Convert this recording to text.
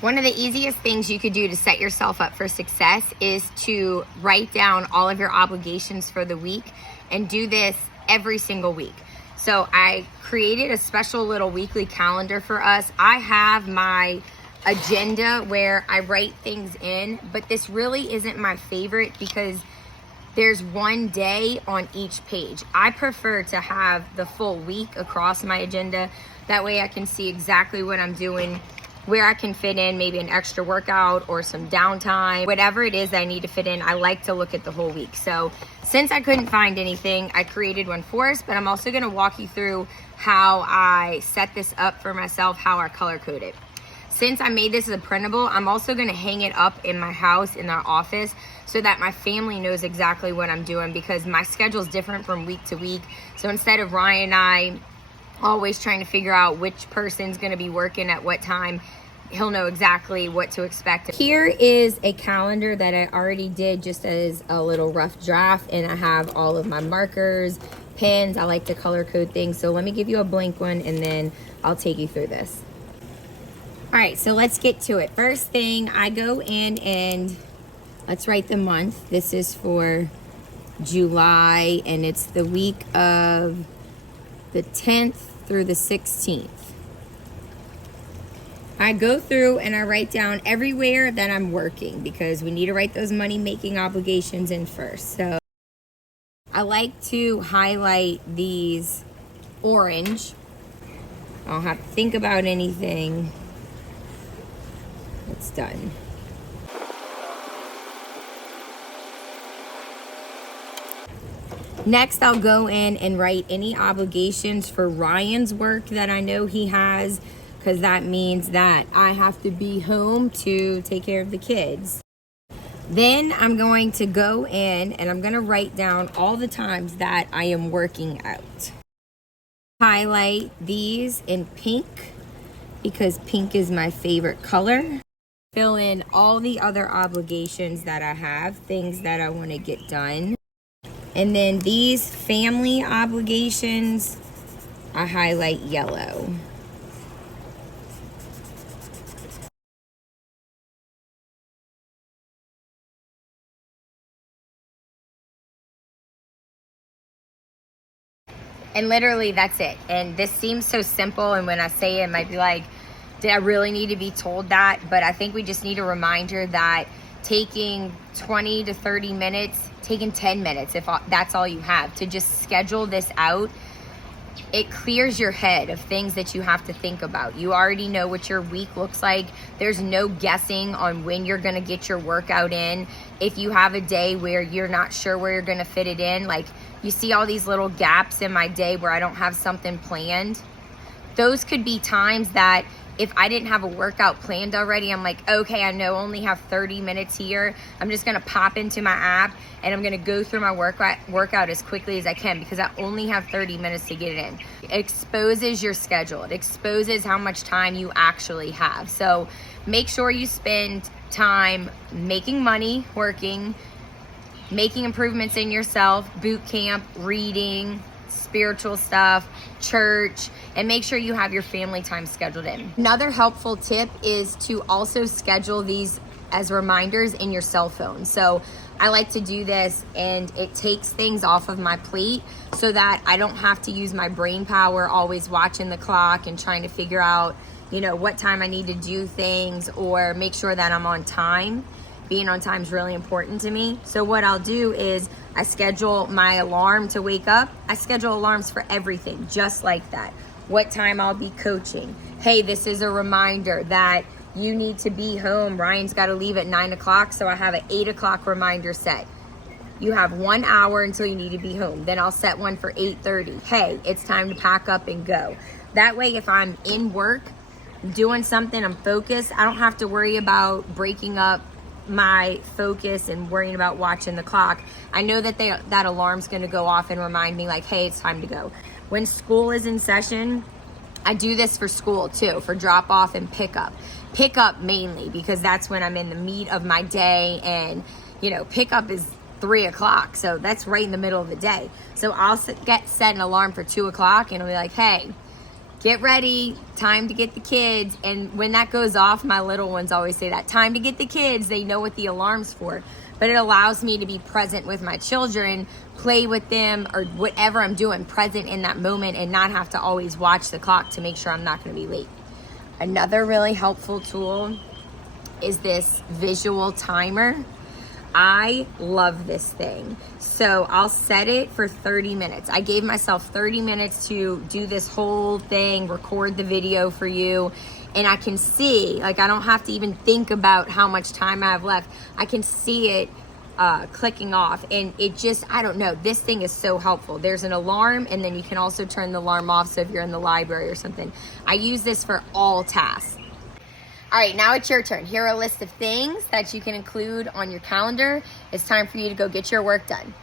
One of the easiest things you could do to set yourself up for success is to write down all of your obligations for the week and do this every single week. So I created a special little weekly calendar for us. I have my agenda where I write things in, but this really isn't my favorite because there's one day on each page. I prefer to have the full week across my agenda. That way I can see exactly what I'm doing, where I can fit in maybe an extra workout or some downtime, whatever it is that I need to fit in. I like to look at the whole week. So since I couldn't find anything, I created one for us, but I'm also gonna walk you through how I set this up for myself, how I color code it. Since I made this as a printable, I'm also gonna hang it up in my house, in our office, so that my family knows exactly what I'm doing, because my schedule is different from week to week. So instead of Ryan and I always trying to figure out which person's gonna be working at what time, he'll know exactly what to expect. Here is a calendar that I already did just as a little rough draft, and I have all of my markers, pens. I like to color code things. So let me give you a blank one and then I'll take you through this. All right, so let's get to it. First thing, I go in and let's write the month. This is for July, and it's the week of the 10th through the 16th. I go through and I write down everywhere that I'm working, because we need to write those money-making obligations in first. So I like to highlight these orange. I don't have to think about anything. It's done. Next, I'll go in and write any obligations for Ryan's work that I know he has, because that means that I have to be home to take care of the kids. Then I'm going to go in and I'm going to write down all the times that I am working out. Highlight these in pink because pink is my favorite color. Fill in all the other obligations that I have, things that I want to get done. And then these family obligations, I highlight yellow. And literally that's it. And this seems so simple, and when I say it, it might be like, did I really need to be told that? But I think we just need a reminder that taking 20 to 30 minutes, taking 10 minutes, if that's all you have, to just schedule this out, it clears your head of things that you have to think about. You already know what your week looks like. There's no guessing on when you're gonna get your workout in. If you have a day where you're not sure where you're gonna fit it in, like you see all these little gaps in my day where I don't have something planned, those could be times that if I didn't have a workout planned already, I'm like, okay, I know I only have 30 minutes here. I'm just gonna pop into my app and I'm gonna go through my workout as quickly as I can, because I only have 30 minutes to get it in. It exposes your schedule. It exposes how much time you actually have. So make sure you spend time making money, working, making improvements in yourself, boot camp, reading, spiritual stuff, church, and make sure you have your family time scheduled in. Another helpful tip is to also schedule these as reminders in your cell phone. So I like to do this, and it takes things off of my plate so that I don't have to use my brain power always watching the clock and trying to figure out, you know, what time I need to do things or make sure that I'm on time. Being on time is really important to me. So what I'll do is I schedule my alarm to wake up. I schedule alarms for everything, just like that. What time I'll be coaching. Hey, this is a reminder that you need to be home. Ryan's got to leave at 9 o'clock, so I have an 8 o'clock reminder set. You have 1 hour until you need to be home. Then I'll set one for 8:30. Hey, it's time to pack up and go. That way, if I'm in work, doing something, I'm focused, I don't have to worry about breaking up my focus and worrying about watching the clock. I know that that alarm's going to go off and remind me like, hey, it's time to go. When school is in session, I do this for school too, for drop off and pick up. Pick up mainly because that's when I'm in the meat of my day, and you know, pick up is 3 o'clock, so that's right in the middle of the day. So I'll set an alarm for 2 o'clock, and I'll be like, hey, get ready, time to get the kids. And when that goes off, my little ones always say that, time to get the kids. They know what the alarm's for. But it allows me to be present with my children, play with them, or whatever I'm doing, present in that moment, and not have to always watch the clock to make sure I'm not going to be late. Another really helpful tool is this visual timer. I love this thing. So I'll set it for 30 minutes. I gave myself 30 minutes to do this whole thing, record the video for you. And I can see, like, I don't have to even think about how much time I have left. I can see it clicking off, and it just, I don't know, this thing is so helpful. There's an alarm, and then you can also turn the alarm off, so if you're in the library or something. I use this for all tasks. All right, now it's your turn. Here are a list of things that you can include on your calendar. It's time for you to go get your work done.